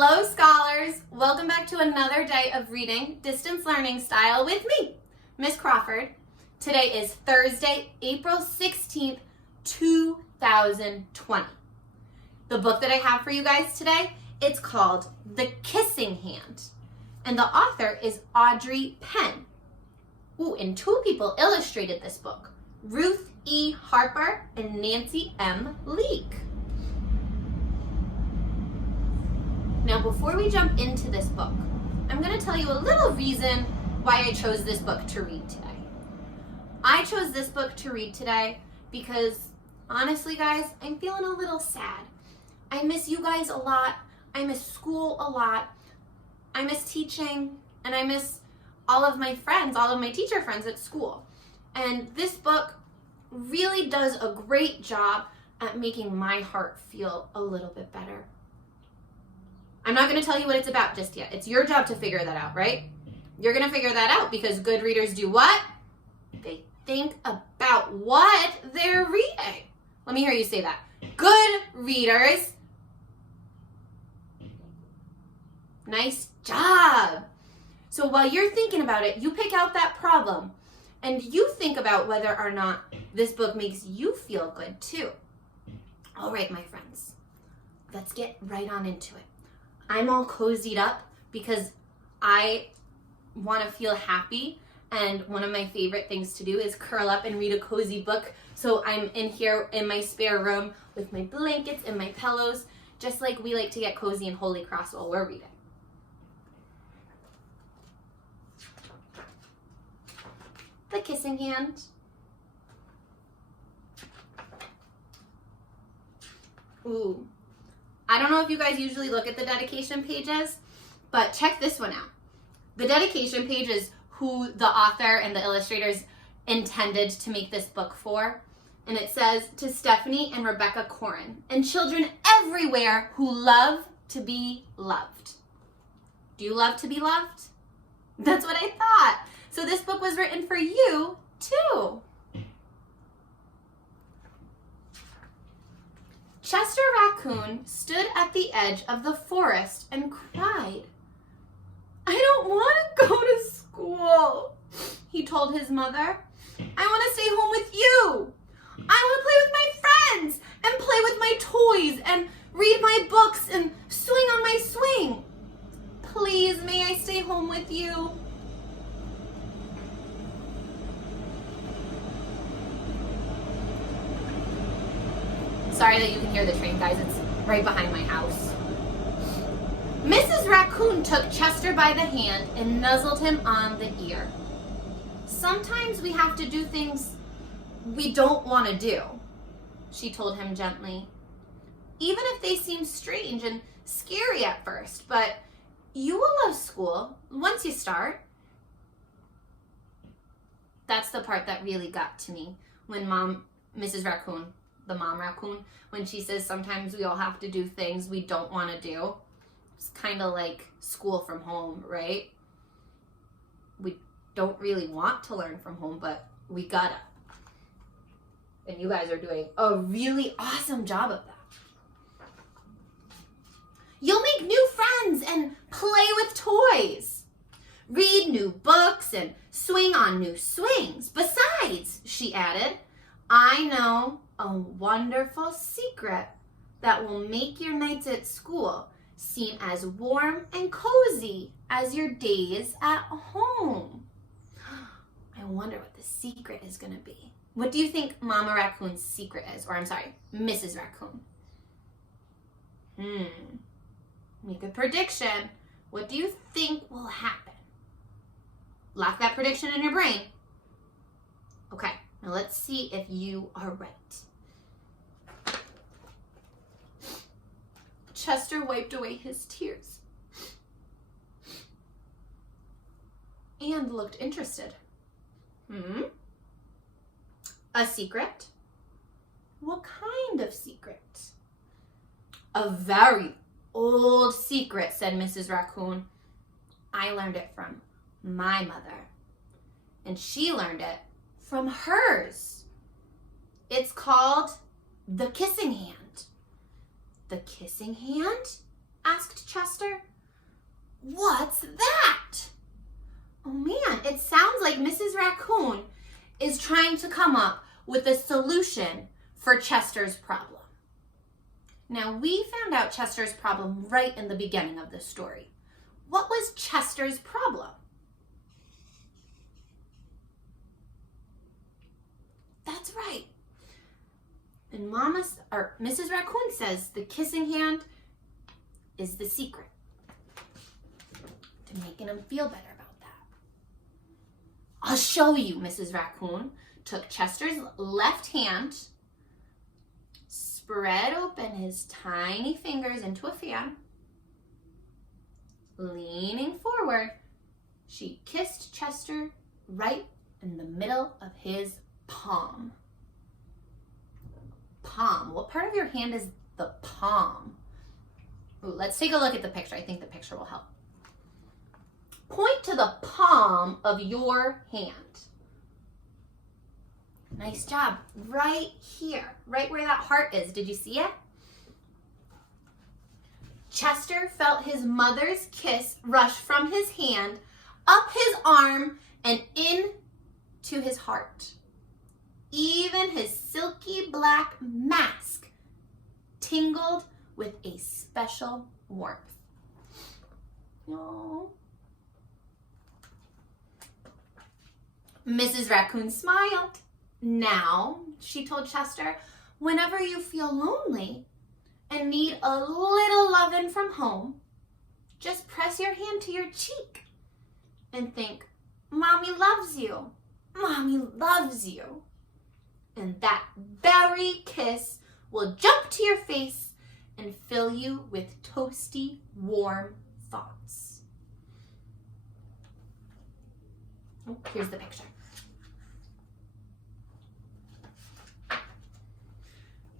Hello, scholars. Welcome back to another day of reading distance learning style with me, Miss Crawford. Today is Thursday, April 16th, 2020. The book that I have for you guys today, it's called The Kissing Hand, and the author is Audrey Penn. Ooh, and two people illustrated this book, Ruth E, Harper and Nancy M. Now, before we jump into this book, I'm going to tell you a little reason why I chose this book to read today. I chose this book to read today because, honestly, guys, I'm feeling a little sad. I miss you guys a lot. I miss school a lot. I miss teaching, and I miss all of my friends, all of my teacher friends at school. And this book really does a great job at making my heart feel a little bit better. I'm not going to tell you what it's about just yet. It's your job to figure that out, right? You're going to figure that out because good readers do what? They think about what they're reading. Let me hear you say that. Good readers. Nice job. So while you're thinking about it, you pick out that problem and you think about whether or not this book makes you feel good too. All right, my friends, let's get right on into it. I'm all cozied up because I want to feel happy, and one of my favorite things to do is curl up and read a cozy book. So I'm in here in my spare room with my blankets and my pillows, just like we like to get cozy in Holy Cross while we're reading. The Kissing Hand. Ooh. I don't know if you guys usually look at the dedication pages, but check this one out. The dedication page is who the author and the illustrators intended to make this book for. And it says, to Stephanie and Rebecca Corin, and children everywhere who love to be loved. Do you love to be loved? That's what I thought. So this book was written for you too. Chester Raccoon stood at the edge of the forest and cried. I don't want to go to school, he told his mother. I want to stay home with you. I want to play with my friends and play with my toys and read my books and swing on my swing. Please, may I stay home with you? Sorry that you can hear the train, guys. It's right behind my house. Mrs. Raccoon took Chester by the hand and nuzzled him on the ear. Sometimes we have to do things we don't want to do, she told him gently. Even if they seem strange and scary at first, but you will love school once you start. That's the part that really got to me when Mrs. Raccoon, the mom raccoon, when she says sometimes we all have to do things we don't want to do. It's kind of like school from home, right? We don't really want to learn from home, but we gotta. And you guys are doing a really awesome job of that. You'll make new friends and play with toys. Read new books and swing on new swings. Besides, she added, I know a wonderful secret that will make your nights at school seem as warm and cozy as your days at home. I wonder what the secret is going to be. What do you think Mama Raccoon's secret is? Or I'm sorry, Mrs. Raccoon. Make a prediction. What do you think will happen? Lock that prediction in your brain. Okay. Now let's see if you are right. Chester wiped away his tears and looked interested. A secret? What kind of secret? A very old secret, said Mrs. Raccoon. I learned it from my mother, and she learned it from hers. It's called The Kissing Hand. The Kissing Hand? asked Chester. What's that? Oh man, it sounds like Mrs. Raccoon is trying to come up with a solution for Chester's problem. Now, we found out Chester's problem right in the beginning of the story. What was Chester's problem? That's right. And Mrs. Raccoon says the kissing hand is the secret to making him feel better about that. I'll show you. Mrs. Raccoon took Chester's left hand, spread open his tiny fingers into a fan. Leaning forward, she kissed Chester right in the middle of his palm. Palm. What part of your hand is the palm? Ooh, let's take a look at the picture. I think the picture will help. Point to the palm of your hand. Nice job. Right here, right where that heart is. Did you see it? Chester felt his mother's kiss rush from his hand, up his arm, and in to his heart. Even his silky black mask tingled with a special warmth. Aww. Mrs. Raccoon smiled. Now, she told Chester, whenever you feel lonely and need a little lovin' from home, just press your hand to your cheek and think, Mommy loves you. Mommy loves you. And that very kiss will jump to your face and fill you with toasty, warm thoughts. Oh, here's the picture.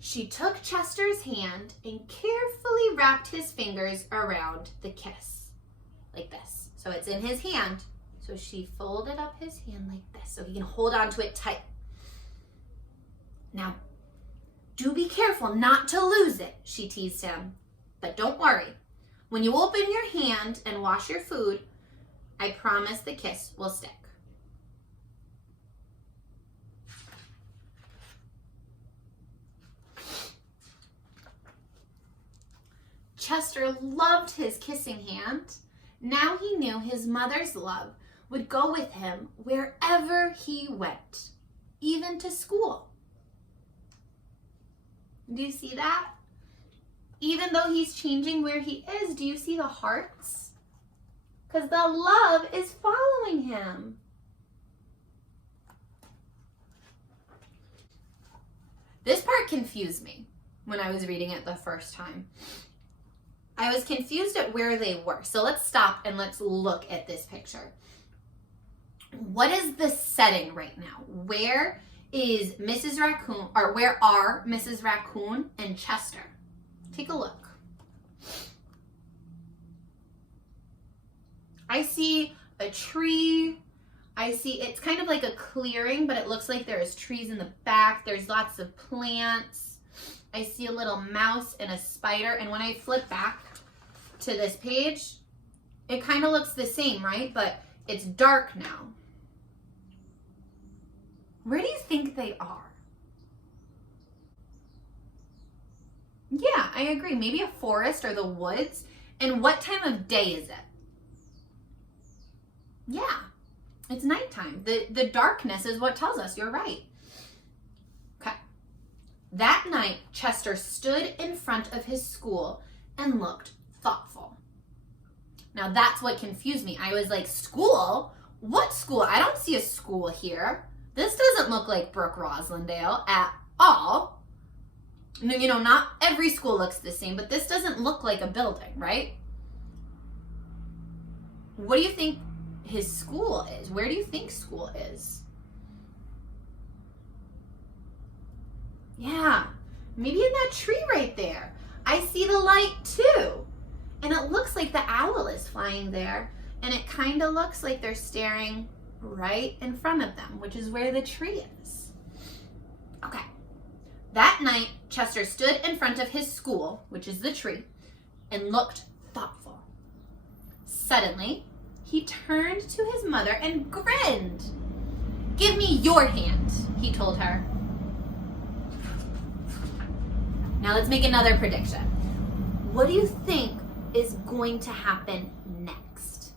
She took Chester's hand and carefully wrapped his fingers around the kiss, like this. So it's in his hand. So she folded up his hand like this so he can hold on to it tight. Now, do be careful not to lose it, she teased him. But don't worry. When you open your hand and wash your food, I promise the kiss will stick. Chester loved his kissing hand. Now he knew his mother's love would go with him wherever he went, even to school. Do you see that? Even though he's changing where he is, do you see the hearts? Because the love is following him. This part confused me when I was reading it the first time. I was confused at where they were. So let's stop and let's look at this picture. What is the setting right now? Where is Mrs. Raccoon, or where are Mrs. Raccoon and Chester? Take a look. I see a tree. I see, it's kind of like a clearing, but it looks like there's trees in the back. There's lots of plants. I see a little mouse and a spider. And when I flip back to this page, it kind of looks the same, right? But it's dark now. Where do you think they are? Yeah, I agree. Maybe a forest or the woods. And what time of day is it? Yeah, it's nighttime. The darkness is what tells us. You're right. Okay. That night, Chester stood in front of his school and looked thoughtful. Now that's what confused me. I was like, school? What school? I don't see a school here. This doesn't look like Brook Roslindale at all. You know, not every school looks the same, but this doesn't look like a building, right? What do you think his school is? Where do you think school is? Yeah, maybe in that tree right there. I see the light too. And it looks like the owl is flying there. And it kind of looks like they're staring right in front of them, which is where the tree is. Okay. That night, Chester stood in front of his school, which is the tree, and looked thoughtful. Suddenly, he turned to his mother and grinned. "Give me your hand," he told her. Now let's make another prediction. What do you think is going to happen next?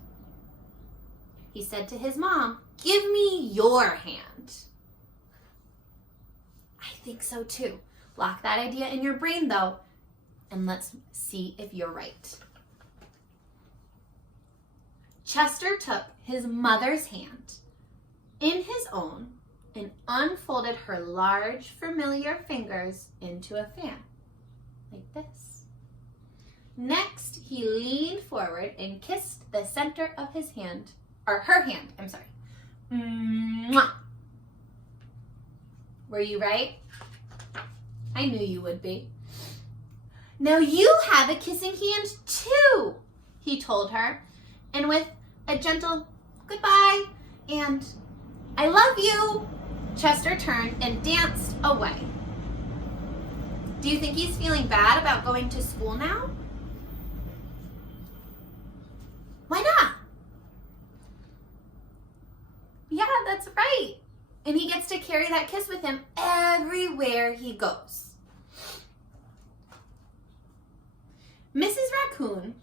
He said to his mom, "Give me your hand." I think so too. Lock that idea in your brain though, and let's see if you're right. Chester took his mother's hand in his own and unfolded her large, familiar fingers into a fan, like this. Next, he leaned forward and kissed the center of his hand, or her hand, I'm sorry. Mwah. Were you right? I knew you would be. "Now you have a kissing hand too," he told her. And with a gentle goodbye and "I love you," Chester turned and danced away. Do you think he's feeling bad about going to school now? Why not? Yeah, that's right. And he gets to carry that kiss with him everywhere he goes. Mrs. Raccoon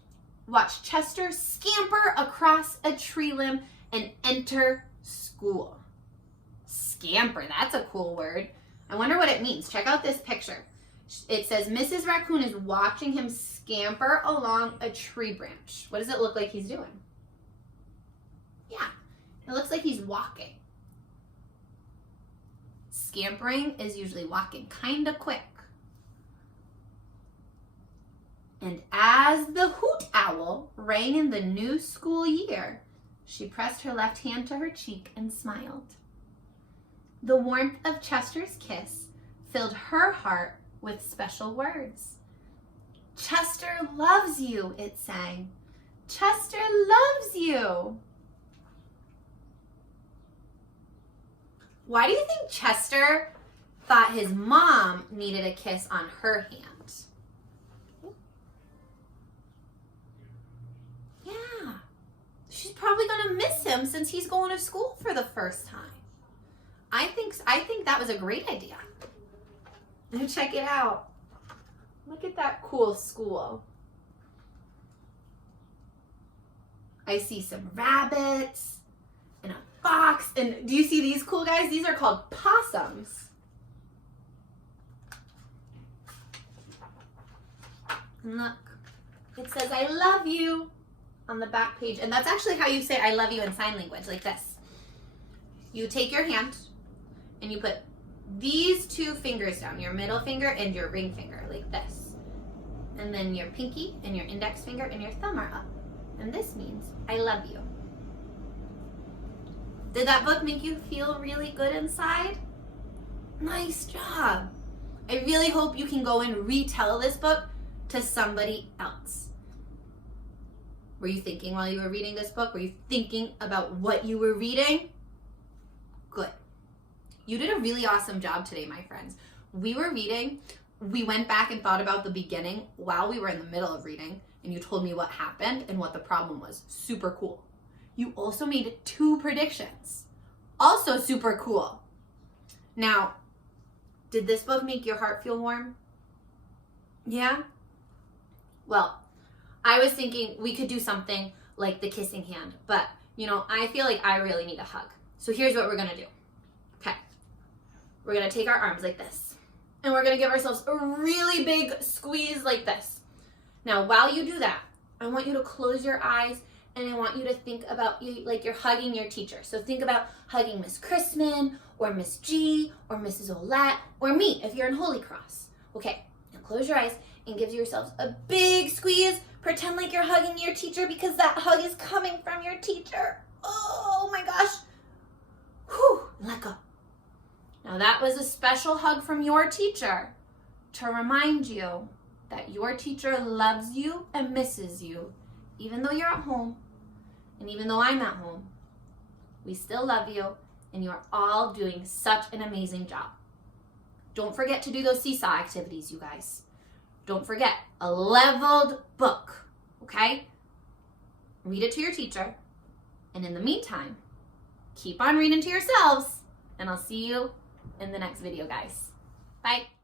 watched Chester scamper across a tree limb and enter school. Scamper, that's a cool word. I wonder what it means. Check out this picture. It says Mrs. Raccoon is watching him scamper along a tree branch. What does it look like he's doing? Yeah, it looks like he's walking. Scampering is usually walking kind of quick. And as the hoot owl rang in the new school year, she pressed her left hand to her cheek and smiled. The warmth of Chester's kiss filled her heart with special words. "Chester loves you," it sang. "Chester loves you." Why do you think Chester thought his mom needed a kiss on her hand? Yeah, she's probably gonna miss him since he's going to school for the first time. I think that was a great idea. Now check it out. Look at that cool school. I see some rabbits and a fox. And do you see these cool guys? These are called possums. And look, it says "I love you" on the back page. And that's actually how you say "I love you" in sign language, like this. You take your hand and you put these two fingers down, your middle finger and your ring finger, like this. And then your pinky and your index finger and your thumb are up. And this means "I love you." Did that book make you feel really good inside? Nice job. I really hope you can go and retell this book to somebody else. Were you thinking while you were reading this book? Were you thinking about what you were reading? Good. You did a really awesome job today, my friends. We were reading. We went back and thought about the beginning while we were in the middle of reading, and you told me what happened and what the problem was. Super cool. You also made 2 predictions. Also super cool. Now, did this book make your heart feel warm? Yeah? Well, I was thinking we could do something like the kissing hand, but I feel like I really need a hug. So here's what we're gonna do. Okay. We're gonna take our arms like this, and we're gonna give ourselves a really big squeeze like this. Now, while you do that, I want you to close your eyes, and I want you to think about you like you're hugging your teacher. So think about hugging Miss Chrisman, or Miss G, or Mrs. Olette, or me if you're in Holy Cross. Okay, now close your eyes and give yourselves a big squeeze. Pretend like you're hugging your teacher because that hug is coming from your teacher. Oh my gosh. Whew, let go. Now that was a special hug from your teacher to remind you that your teacher loves you and misses you. Even though you're at home, and even though I'm at home, we still love you, and you are all doing such an amazing job. Don't forget to do those seesaw activities, you guys. Don't forget, a leveled book, okay? Read it to your teacher. And in the meantime, keep on reading to yourselves. And I'll see you in the next video, guys. Bye.